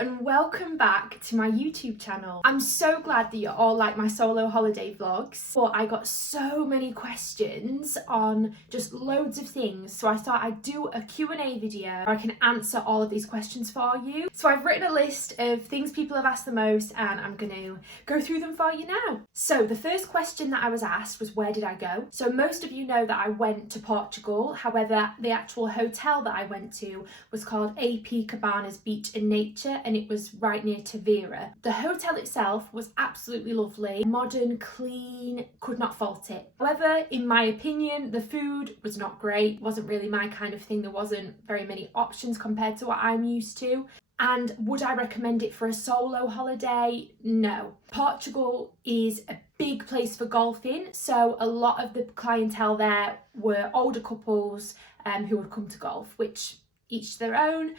and welcome back to my YouTube channel. I'm so glad that you all like my solo holiday vlogs, but I got so many questions on just loads of things, so I thought I'd do a Q&A video where I can answer all of these questions for you. So I've written a list of things people have asked the most and I'm going to go through them for you now. So the first question that I was asked was, where did I go? So most of you know that I went to Portugal, however the actual hotel that I went to was called AP Cabanas Beach and Nature, and it was right near Tavira. The hotel itself was absolutely lovely, modern, clean, could not fault it. However, in my opinion, the food was not great. It wasn't really my kind of thing. There wasn't very many options compared to what I'm used to. And would I recommend it for a solo holiday? No. Portugal is a big place for golfing, so a lot of the clientele there were older couples who would come to golf, which each their own,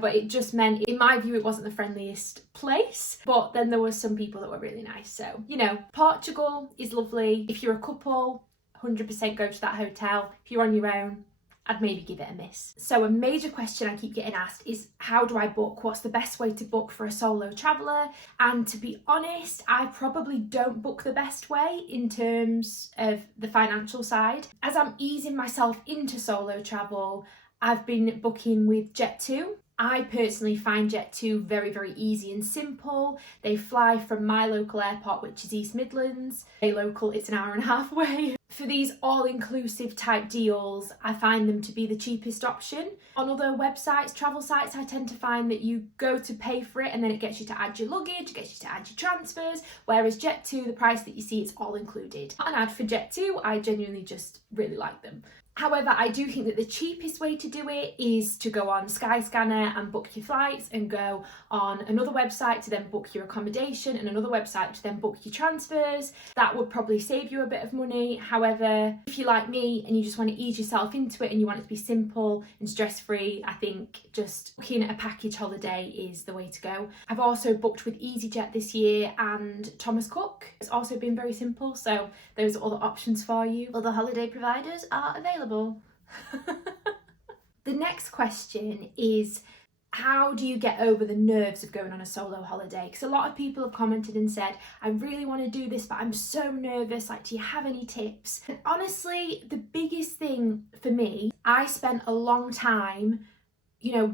but it just meant, in my view, it wasn't the friendliest place, but then there were some people that were really nice. So, you know, Portugal is lovely. If you're a couple, 100% go to that hotel. If you're on your own, I'd maybe give it a miss. So a major question I keep getting asked is, how do I book? What's the best way to book for a solo traveller? And to be honest, I probably don't book the best way in terms of the financial side. As I'm easing myself into solo travel, I've been booking with Jet2. I personally find Jet2 very, very easy and simple. They fly from my local airport, which is East Midlands. A local, it's an hour and a half away. For these all-inclusive type deals, I find them to be the cheapest option. On other websites, travel sites, I tend to find that you go to pay for it and then it gets you to add your luggage, it gets you to add your transfers, whereas Jet2, the price that you see, it's all included. Not an ad for Jet2, I genuinely just really like them. However, I do think that the cheapest way to do it is to go on Skyscanner and book your flights, and go on another website to then book your accommodation, and another website to then book your transfers. That would probably save you a bit of money. However, if you're like me and you just want to ease yourself into it and you want it to be simple and stress-free, I think just booking a package holiday is the way to go. I've also booked with EasyJet this year and Thomas Cook. It's also been very simple, so those are other options for you. Other holiday providers are available. The next question is, how do you get over the nerves of going on a solo holiday? Because a lot of people have commented and said, I really want to do this, but I'm so nervous. Like, do you have any tips? And honestly, the biggest thing for me, I spent a long time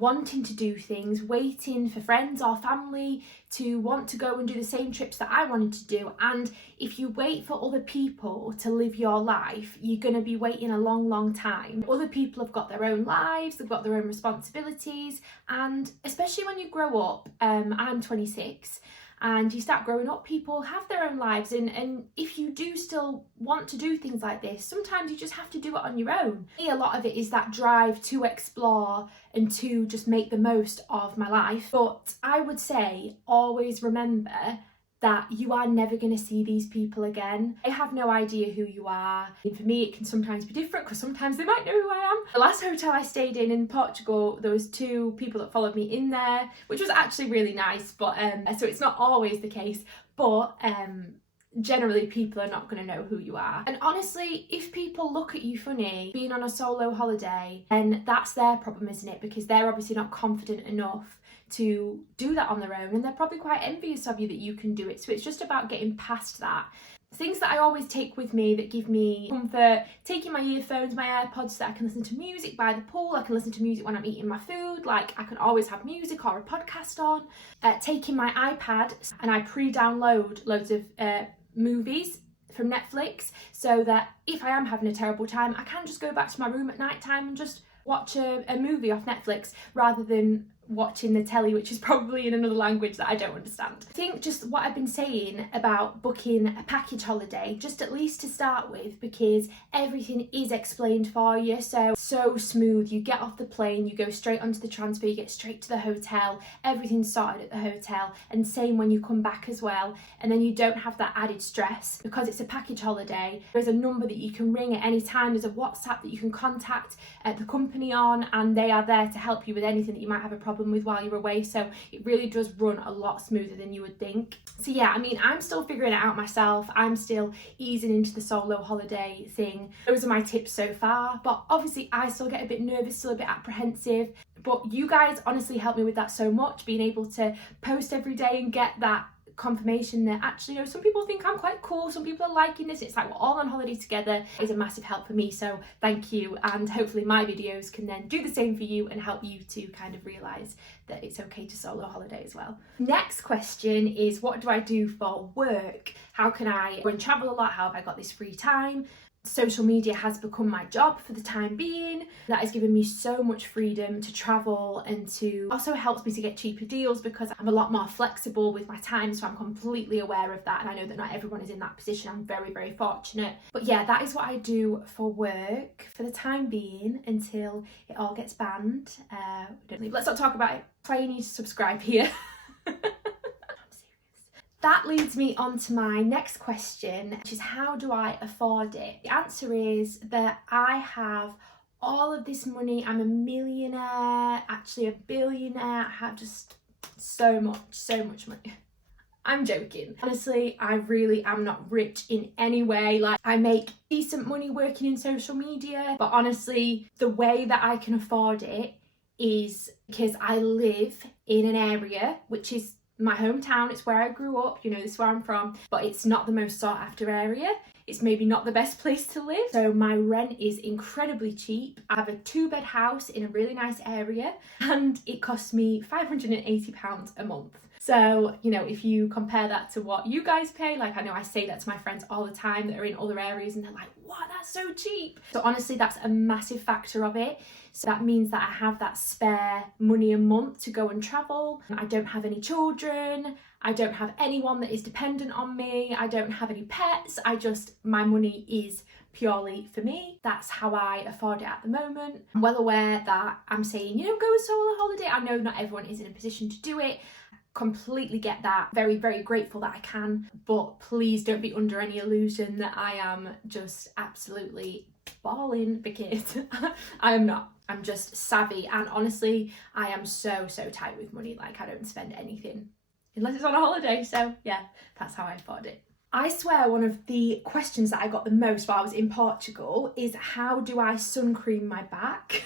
wanting to do things, waiting for friends or family to want to go and do the same trips that I wanted to do. And if you wait for other people to live your life, you're going to be waiting a long, long time. Other people have got their own lives, they've got their own responsibilities. And especially when you grow up, I'm 26, and you start growing up, people have their own lives, and if you do still want to do things like this, sometimes you just have to do it on your own. A lot of it is that drive to explore and to just make the most of my life. But I would say, always remember that you are never going to see these people again. They have no idea who you are. And for me, it can sometimes be different because sometimes they might know who I am. The last hotel I stayed in Portugal, there was 2 people that followed me in there, which was actually really nice. But so it's not always the case, but generally people are not going to know who you are. And honestly, if people look at you funny being on a solo holiday, then that's their problem, isn't it? Because they're obviously not confident enough to do that on their own, and they're probably quite envious of you that you can do it. So it's just about getting past that. Things that I always take with me that give me comfort: taking my earphones, my AirPods, so that I can listen to music by the pool. I can listen to music when I'm eating my food. Like, I can always have music or a podcast on. Taking my iPad, and I pre-download loads of movies from Netflix, so that if I am having a terrible time, I can just go back to my room at night time and just watch a movie off Netflix, rather than watching the telly, which is probably in another language that I don't understand. I think just what I've been saying about booking a package holiday, just at least to start with, because everything is explained for you, so smooth. You get off the plane, you go straight onto the transfer, you get straight to the hotel, everything's sorted at the hotel, and same when you come back as well. And then you don't have that added stress because it's a package holiday. There's a number that you can ring at any time, there's a WhatsApp that you can contact the company on, and they are there to help you with anything that you might have a problem problem with while you're away, so it really does run a lot smoother than you would think. So yeah, I mean, I'm still figuring it out myself. I'm still easing into the solo holiday thing. Those are my tips so far, but obviously I still get a bit nervous, still a bit apprehensive, but you guys honestly help me with that so much, being able to post every day and get that confirmation that actually, you know, some people think I'm quite cool, some people are liking this, it's like we're all on holiday together, is a massive help for me. So thank you, and hopefully my videos can then do the same for you and help you to kind of realise that it's okay to solo holiday as well. Next question is, what do I do for work? How can I go and travel a lot? How have I got this free time? Social media has become my job for the time being. That has given me so much freedom to travel, and to also helps me to get cheaper deals because I'm a lot more flexible with my time, so I'm completely aware of that, and I know that not everyone is in that position. I'm very, very fortunate. But yeah, that is what I do for work for the time being until it all gets banned. Let's not talk about it. That's why you need to subscribe here. That leads me on to my next question, which is, how do I afford it? The answer is that I have all of this money. I'm a millionaire, actually a billionaire. I have just so much money. I'm joking. Honestly, I really am not rich in any way. Like, I make decent money working in social media, but honestly, the way that I can afford it is because I live in an area which is my hometown. It's where I grew up, you know, this is where I'm from, but it's not the most sought after area. It's maybe not the best place to live. So my rent is incredibly cheap. I have a 2-bed house in a really nice area, and it costs me £580 a month. So, you know, if you compare that to what you guys pay, like, I know I say that to my friends all the time that are in other areas, and they're like, what, that's so cheap. So honestly, that's a massive factor of it. So that means that I have that spare money a month to go and travel. I don't have any children. I don't have anyone that is dependent on me. I don't have any pets. My money is purely for me. That's how I afford it at the moment. I'm well aware that I'm saying, you know, go a solo holiday. I know not everyone is in a position to do it. Completely get that. Very, very grateful that I can, but please don't be under any illusion that I am just absolutely balling, because I am not. I'm just savvy, and honestly, I am so tight with money. Like, I don't spend anything unless it's on a holiday. So yeah, that's how I afford it. I swear one of the questions that I got the most while I was in Portugal is, how do I sun cream my back?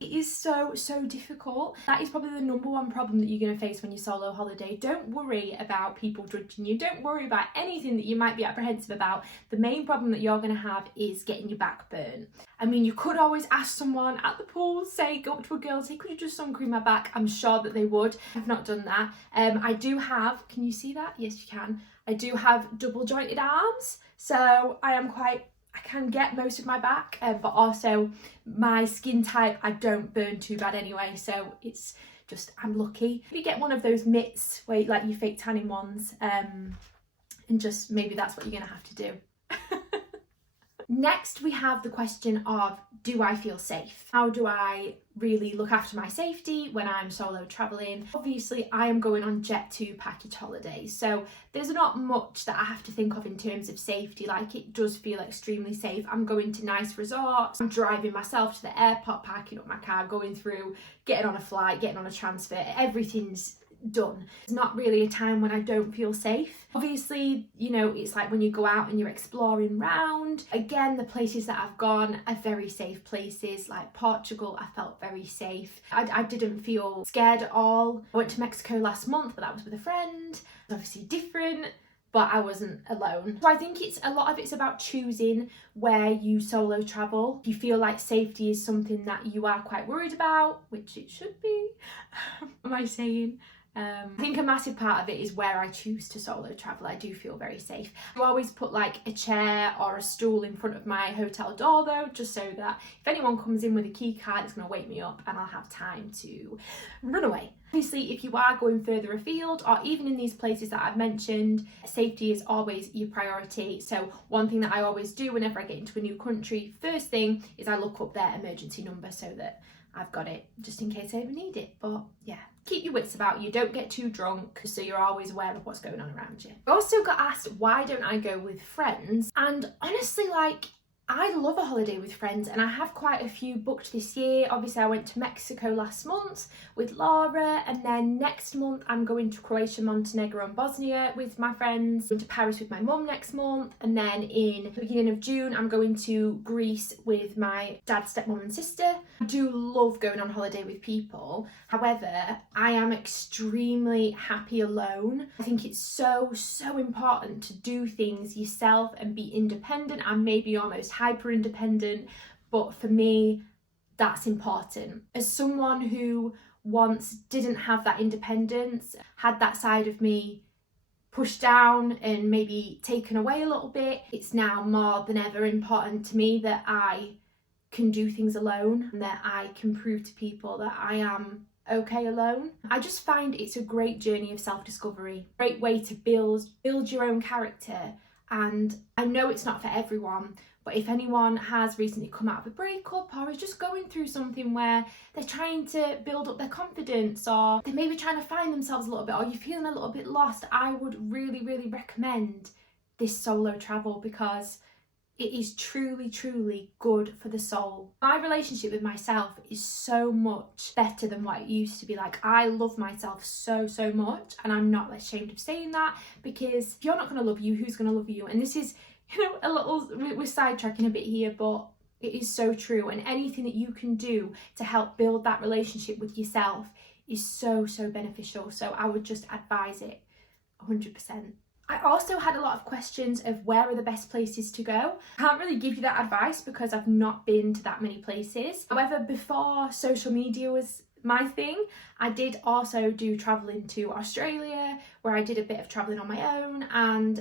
It is so difficult. That is probably the number one problem that you're going to face when you solo holiday. Don't worry about people judging you. Don't worry about anything that you might be apprehensive about. The main problem that you're going to have is getting your back burnt. I mean, you could always ask someone at the pool, go up to a girl, say, could you just sun cream my back? I'm sure that they would. I've not done that. I do have, can you see that? Yes, you can. I do have double jointed arms, so I can get most of my back, but also my skin type, I don't burn too bad anyway, so it's just, I'm lucky. You get one of those mitts where, like, you fake tanning ones, and just maybe that's what you're gonna have to do. Next, we have the question of, do I feel safe? How do I really look after my safety when I'm solo traveling? Obviously, I am going on Jet2 package holidays, so there's not much that I have to think of in terms of safety. Like, it does feel extremely safe. I'm going to nice resorts, I'm driving myself to the airport, parking up my car, going through, getting on a flight, getting on a transfer, everything's done. It's not really a time when I don't feel safe. Obviously, you know, it's like when you go out and you're exploring round. Again, the places that I've gone are very safe places. Like Portugal, I felt very safe. I didn't feel scared at all. I went to Mexico last month, but that was with a friend. It's obviously different, but I wasn't alone. So I think a lot of it's about choosing where you solo travel. If you feel like safety is something that you are quite worried about, which it should be, am I saying? I think a massive part of it is where I choose to solo travel. I do feel very safe. I always put like a chair or a stool in front of my hotel door though, just so that if anyone comes in with a key card, it's going to wake me up and I'll have time to run away. Obviously, if you are going further afield, or even in these places that I've mentioned, safety is always your priority. So one thing that I always do whenever I get into a new country, first thing is I look up their emergency number so that I've got it just in case I ever need it. But yeah, keep your wits about you, don't get too drunk, so you're always aware of what's going on around you. I also got asked, why don't I go with friends? And honestly, like, I love a holiday with friends, and I have quite a few booked this year. Obviously, I went to Mexico last month with Laura, and then next month I'm going to Croatia, Montenegro and Bosnia with my friends. I'm going to Paris with my mum next month, and then in the beginning of June I'm going to Greece with my dad, stepmom and sister. I do love going on holiday with people. However, I am extremely happy alone. I think it's so important to do things yourself and be independent, and maybe almost hyper independent, but for me that's important. As someone who once didn't have that independence, had that side of me pushed down and maybe taken away a little bit, it's now more than ever important to me that I can do things alone and that I can prove to people that I am okay alone. I just find it's a great journey of self-discovery, great way to build your own character. And I know it's not for everyone, but if anyone has recently come out of a breakup or is just going through something where they're trying to build up their confidence, or they may be trying to find themselves a little bit, or you're feeling a little bit lost, I would really recommend this solo travel, because it is truly good for the soul. My relationship with myself is so much better than what it used to be. Like, I love myself so much, and I'm not ashamed of saying that, because if you're not going to love you, who's going to love you? And this is, you know, a little, we're sidetracking a bit here, but it is so true. And anything that you can do to help build that relationship with yourself is so beneficial. So I would just advise it 100%. I also had a lot of questions of where are the best places to go. I can't really give you that advice because I've not been to that many places. However, before social media was my thing, I did also do travelling to Australia, where I did a bit of travelling on my own, and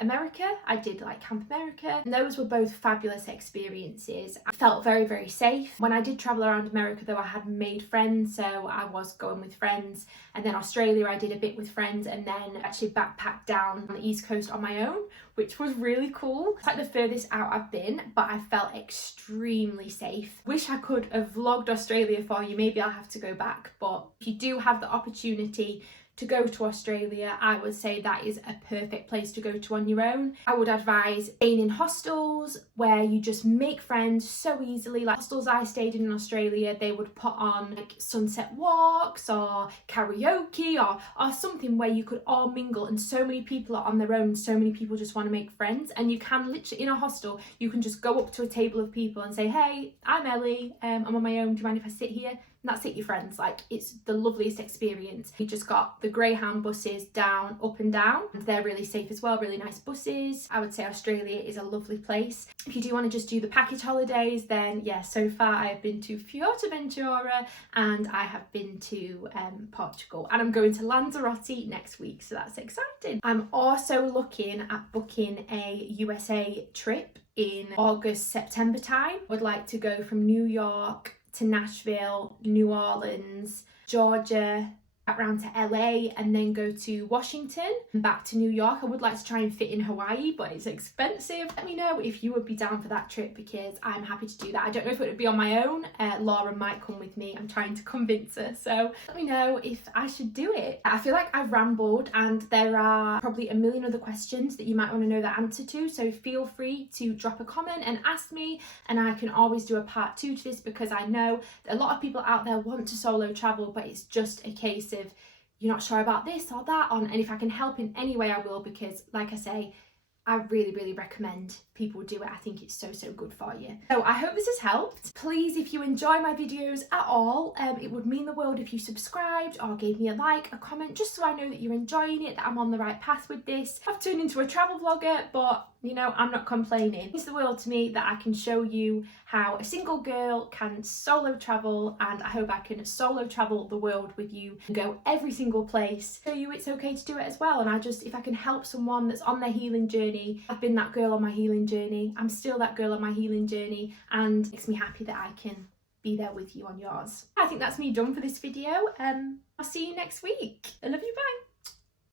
America. I did like Camp America, and those were both fabulous experiences. I felt very safe. When I did travel around America though, I had made friends, so I was going with friends. And then Australia I did a bit with friends, and then actually backpacked down on the East Coast on my own, which was really cool. It's like the furthest out I've been, but I felt extremely safe. Wish I could have vlogged Australia for you. Maybe I'll have to go back, but if you do have the opportunity to go to Australia, I would say that is a perfect place to go to on your own. I would advise staying in hostels where you just make friends so easily. Like hostels I stayed in Australia, they would put on like sunset walks or karaoke or something where you could all mingle, and so many people are on their own, so many people just want to make friends, and you can literally, in a hostel, you can just go up to a table of people and say, hey, I'm Ellie, I'm on my own, do you mind if I sit here? And that's it, your friends. Like, it's the loveliest experience. You just got the Greyhound buses down, up and down, and they're really safe as well, really nice buses. I would say Australia is a lovely place. If you do want to just do the package holidays, then yeah, so far I have been to Fuerteventura and I have been to Portugal, and I'm going to Lanzarote next week, so that's exciting. I'm also looking at booking a USA trip in August, September time. I would like to go from New York to Nashville, New Orleans, Georgia, back round to LA, and then go to Washington and back to New York. I would like to try and fit in Hawaii, but it's expensive. Let me know if you would be down for that trip, because I'm happy to do that. I don't know if it would be on my own. Laura might come with me. I'm trying to convince her, so let me know if I should do it. I feel like I've rambled, and there are probably a million other questions that you might want to know the answer to, so feel free to drop a comment and ask me, and I can always do a part 2 to this, because I know that a lot of people out there want to solo travel, but it's just a case of you're not sure about this or that, and if I can help in any way I will, because like I say, I really recommend people do it. I think it's so good for you. So I hope this has helped. Please, if you enjoy my videos at all, it would mean the world if you subscribed or gave me a like, a comment, just so I know that you're enjoying it, that I'm on the right path with this. I've turned into a travel vlogger, but you know, I'm not complaining. It means the world to me that I can show you how a single girl can solo travel, and I hope I can solo travel the world with you and go every single place. Show you it's okay to do it as well. And if I can help someone that's on their healing journey, I've been that girl on my healing journey. I'm still that girl on my healing journey, and it makes me happy that I can be there with you on yours. I think that's me done for this video. I'll see you next week. I love you, bye.